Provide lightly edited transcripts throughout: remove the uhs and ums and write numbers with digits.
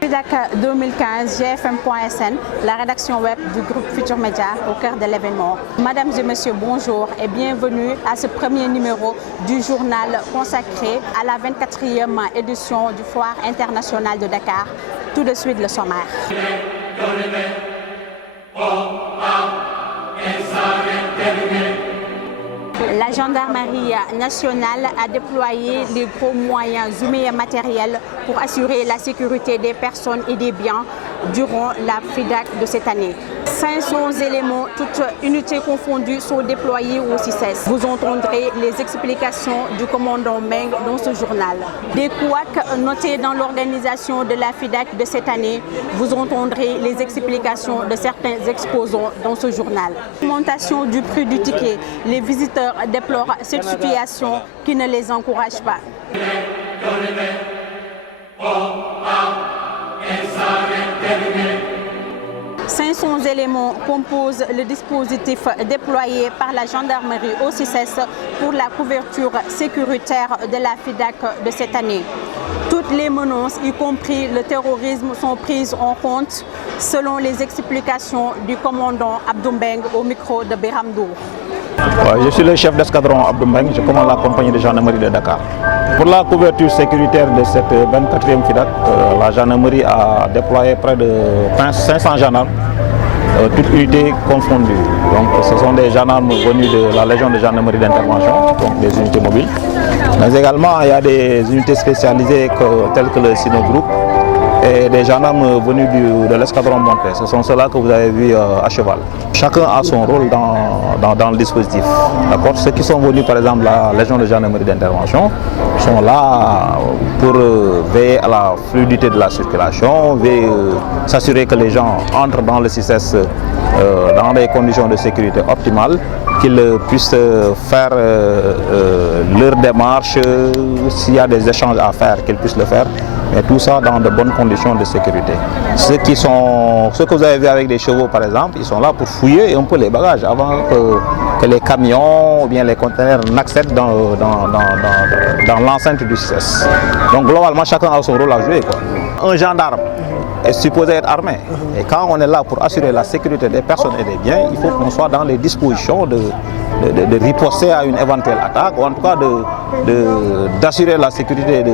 FIDAK 2015, GFM.sn, la rédaction web du groupe Futur Média au cœur de l'événement. Mesdames et messieurs, bonjour et bienvenue à ce premier numéro du journal consacré à la 24e édition du Foire internationale de Dakar. Tout de suite le sommaire. La gendarmerie nationale a déployé les gros moyens humains et matériels pour assurer la sécurité des personnes et des biens durant la FIDAK de cette année. 500 éléments, toutes unités confondues, sont déployés au CICES. Vous entendrez les explications du commandant Meng dans ce journal. Des couacs notés dans l'organisation de la FIDAK de cette année. Vous entendrez les explications de certains exposants dans ce journal. Augmentation du prix du ticket. Les visiteurs déplorent cette situation qui ne les encourage pas. 500 éléments composent le dispositif déployé par la gendarmerie au CICES pour la couverture sécuritaire de la FIDAK de cette année. Toutes les menaces, y compris le terrorisme, sont prises en compte selon les explications du commandant Abdou Mbeng au micro de Biramdour. Je suis le chef d'escadron Abdou Mbeng, je commande la compagnie de gendarmerie de Dakar. Pour la couverture sécuritaire de cette 24e FIDAK, la gendarmerie a déployé près de 500 gendarmes, toutes unités confondues. Donc, ce sont des gendarmes venus de la Légion de gendarmerie d'intervention, donc des unités mobiles. Mais également, il y a des unités spécialisées telles que le Sino Group et des gendarmes venus de l'escadron monté. Ce sont ceux-là que vous avez vus à cheval. Chacun a son rôle dans le dispositif. Ceux qui sont venus, par exemple, à la Légion de gendarmerie d'intervention, sont là pour veiller à la fluidité de la circulation, s'assurer que les gens entrent dans le CICES dans des conditions de sécurité optimales, qu'ils puissent faire leur démarche, s'il y a des échanges à faire, qu'ils puissent le faire, et tout ça dans de bonnes conditions de sécurité. Ceux que vous avez vu avec des chevaux, par exemple, ils sont là pour fouiller un peu les bagages avant que les camions ou bien les conteneurs n'accèdent dans l'enceinte du CICES. Donc globalement, chacun a son rôle à jouer, quoi. Un gendarme est supposé être armé. Et quand on est là pour assurer la sécurité des personnes et des biens, il faut qu'on soit dans les dispositions de riposter à une éventuelle attaque, ou en tout cas d'assurer la sécurité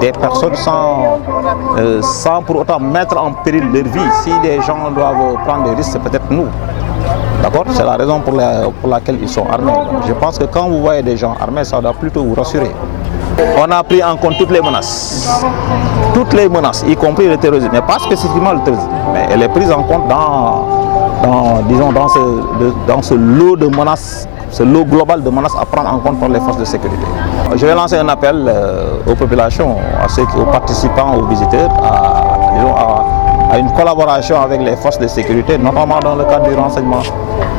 des personnes sans pour autant mettre en péril leur vie. Si des gens doivent prendre des risques, c'est peut-être nous. D'accord? C'est la raison pour laquelle ils sont armés. Je pense que quand vous voyez des gens armés, ça doit plutôt vous rassurer. On a pris en compte toutes les menaces, y compris le terrorisme, mais pas spécifiquement le terrorisme, mais elle est prise en compte dans ce lot de menaces, ce lot global de menaces à prendre en compte par les forces de sécurité. Je vais lancer un appel aux populations, aux participants, aux visiteurs, à une collaboration avec les forces de sécurité, notamment dans le cadre du renseignement.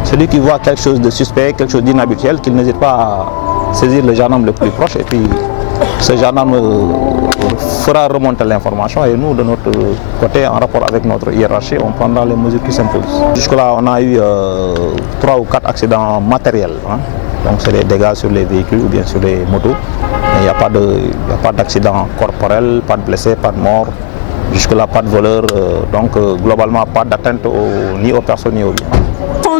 Celui qui voit quelque chose de suspect, quelque chose d'inhabituel, qu'il n'hésite pas à saisir le gendarme le plus proche, et puis ce gendarme fera remonter l'information, et nous, de notre côté, en rapport avec notre hiérarchie, on prendra les mesures qui s'imposent. Jusque-là, on a eu 3 ou 4 accidents matériels. Donc c'est des dégâts sur les véhicules ou bien sur les motos. Mais il n'y a pas d'accident corporel, pas de blessés, pas de morts. Jusque-là, pas de voleurs. Donc globalement, pas d'atteinte ni aux personnes ni aux biens.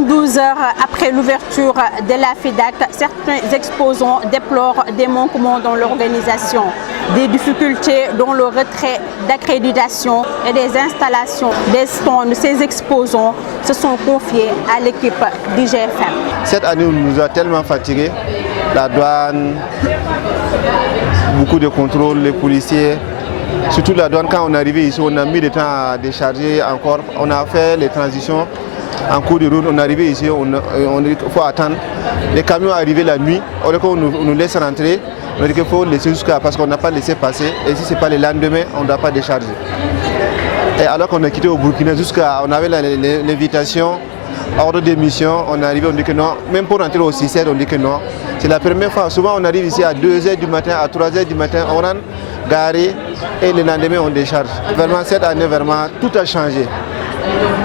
12 heures après l'ouverture de la FIDAK, certains exposants déplorent des manquements dans l'organisation, des difficultés dans le retrait d'accréditation et des installations des stands. Ces exposants se sont confiés à l'équipe du GFM. Cette année, on nous a tellement fatigués, la douane, beaucoup de contrôles, les policiers. Surtout la douane, quand on est arrivé ici, on a mis le temps à décharger encore. On a fait les transitions en cours de route. On est arrivé ici, il faut attendre. Les camions arrivés la nuit, on nous laisse rentrer. On dit qu'il faut laisser jusqu'à, parce qu'on n'a pas laissé passer. Et si ce n'est pas le lendemain, on ne doit pas décharger. Et alors qu'on a quitté au Burkina, on avait l'invitation, ordre d'émission, on est arrivé, on dit que non. Même pour rentrer au CICES, on dit que non. C'est la première fois. Souvent, on arrive ici à 2h du matin, à 3h du matin, on rentre garé et le lendemain, on décharge. Vraiment, cette année, vraiment, tout a changé.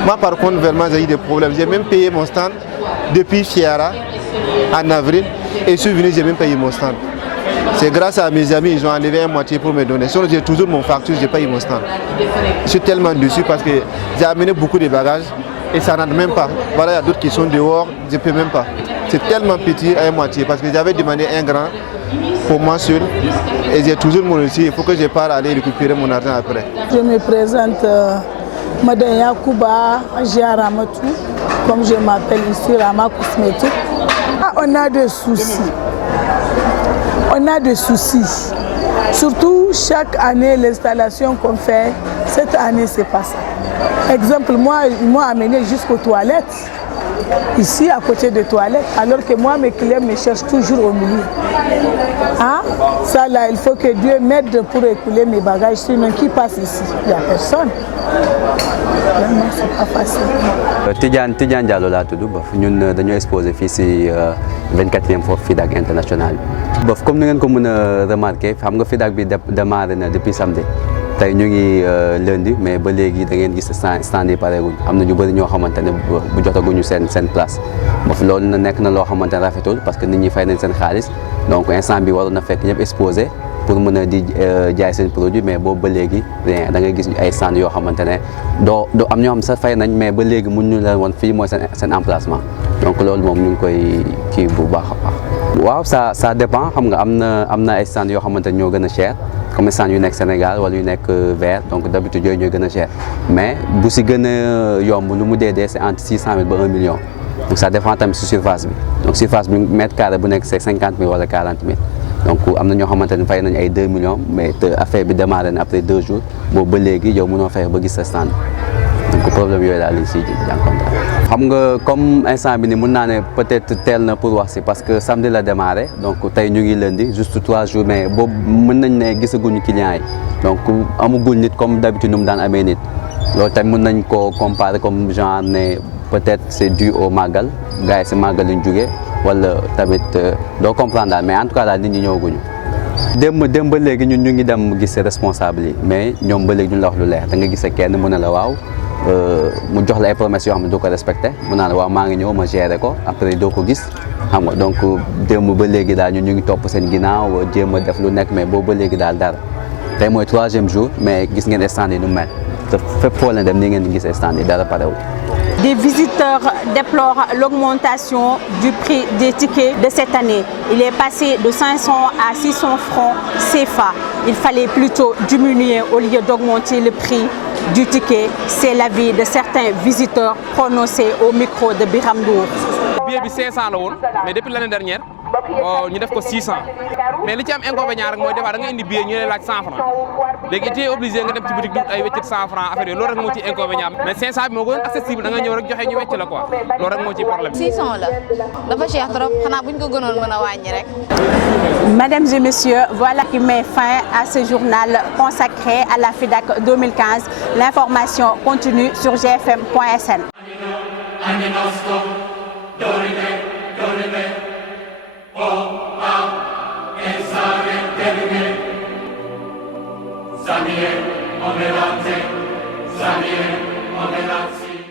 Moi par contre vraiment j'ai eu des problèmes. J'ai même payé mon stand depuis Fiara en avril et je suis venu, j'ai même payé mon stand. C'est grâce à mes amis, ils ont enlevé un moitié pour me donner. Sinon j'ai toujours mon facture, j'ai payé mon stand. Je suis tellement dessus parce que j'ai amené beaucoup de bagages et ça n'entre même pas. Voilà, il y a d'autres qui sont dehors, je ne peux même pas. C'est tellement petit à un moitié parce que j'avais demandé un grand pour moi seul et j'ai toujours mon dossier. Il faut que je parte aller récupérer mon argent après. Je me présente Madame Yakouba Jiaramatou, comme je m'appelle ici, Rama Cosmétique. On a des soucis. On a des soucis. Surtout chaque année, l'installation qu'on fait, cette année c'est pas ça. Exemple, moi, ils m'ont amené jusqu'aux toilettes, ici à côté des toilettes, alors que moi, mes clients me cherchent toujours au milieu. Hein? Ça là, il faut que Dieu m'aide pour écouler mes bagages, sinon qui passe ici? Il n'y a personne. Vraiment, c'est pas facile. Tidiane Diallo laa tudd ba ñun dañoo exposé fii si 24e FIDAK international bi. Comme ni ngeen ko mën a remarqué xam nga FIDAK bi démarré na depuis samedi tey ñu ngi lundi mais ba léegi da ngeen gis stand yi pareeguñ am na ñu bëri ñoo xamante ne bu jotaguñu seen place loolu na nekk na loo xamante ne rafetul parce que nit ñi fay nañ seen xaalis donc instant bi waroon na fekk ñëpp exposé pour mën a di jaay seen produit mais boobu ba léegi rien da ngay gis ay stand yoo xamante ne doo am ñoo xam sax fay nañ mais ba léegi mun ñu leen woon fii mooy seen emplacement donc loolu moom ñu ngi koy kii bu baax a baax. waaw ça dépend xam nga am na ay stand yoo xamante ne ñoo gën a cher comme stand yu nekk Sénégal wala yu nekk vert donc d'habitude yooyu ñooy gën a cher mais bu si gën a yomb lu mu dee c'est entre 600 000 ba 1 million donc ça dépend tamit si surface bi donc surface bi mètre carré bu nekk c'est 50 000 wala 40 000. donc am na ñoo xamante ne fay nañ ay 2 millions mais affaire bi démarré na après 2 jours boobu ba léegi yow mënoo fexe ba gis sa stand donc problème yooyu daal lañ siy jànkuwanteel. xam nga comme instant bi ni mun naa ne peut-être teel na pour wax si parce que samedi la démarré donc tey ñu ngi lundi juste 3 jours mais boobu mën nañ ne gisaguñu clients yi donc amagul nit comme d'habitude nu mu daan amee nit loolu tamit mën nañ koo comparer comme genre ne peut-être c'est dû au màggal gars yi si màggal lañ jógee. wala tamit doo comprendre daal mais en tout cas daal nit ñi ñëwaguñu dem ba léegi ñun ñu ngi dem gis responsable yi mais ñoom ba léegi duñ la wax lu leer da nga gis kenn mu ne la waaw mu jox la ay promesses yoo xam ne doo ko respecté mu naan waaw maa ngi ñëw ma gérer ko après doo ko gis xam nga donc démb ba léegi daal ñun ñu ngi topp seen ginnaaw jéem a def lu nekk mais boobu ba léegi daal dara tey mooy 3e jour mais gis ngeen stand yi nu mel te fépp foo leen dem ni ngeen di gis stand yi dara parewul. Des visiteurs déplorent l'augmentation du prix des tickets de cette année. Il est passé de 500 à 600 francs CFA. Il fallait plutôt diminuer au lieu d'augmenter le prix du ticket. C'est l'avis de certains visiteurs prononcés au micro de Biram Ndour. Billet bi 500 la woon mais depuis l'année dernière ñu def ko 600 mais li ci am inconvénient rek mooy des fois da nga indi billet ñu lay laaj 100 francs léegi tu es obligé nga dem ci boutique dut ay weccit 100 francs affaire yooyu loolu rek moo ci inconvénient mais 500 bi moo gën accessible da nga ñëw rek joxe ñu wecc la quoi loolu rek moo ci problème. 600 la dafa cher trop xanaa buñ ko gënoon mën a wàññi rek. Mesdames et messieurs, voilà qui met fin à ce journal consacré à la FIDAK 2015. L'information continue sur gfm.sn.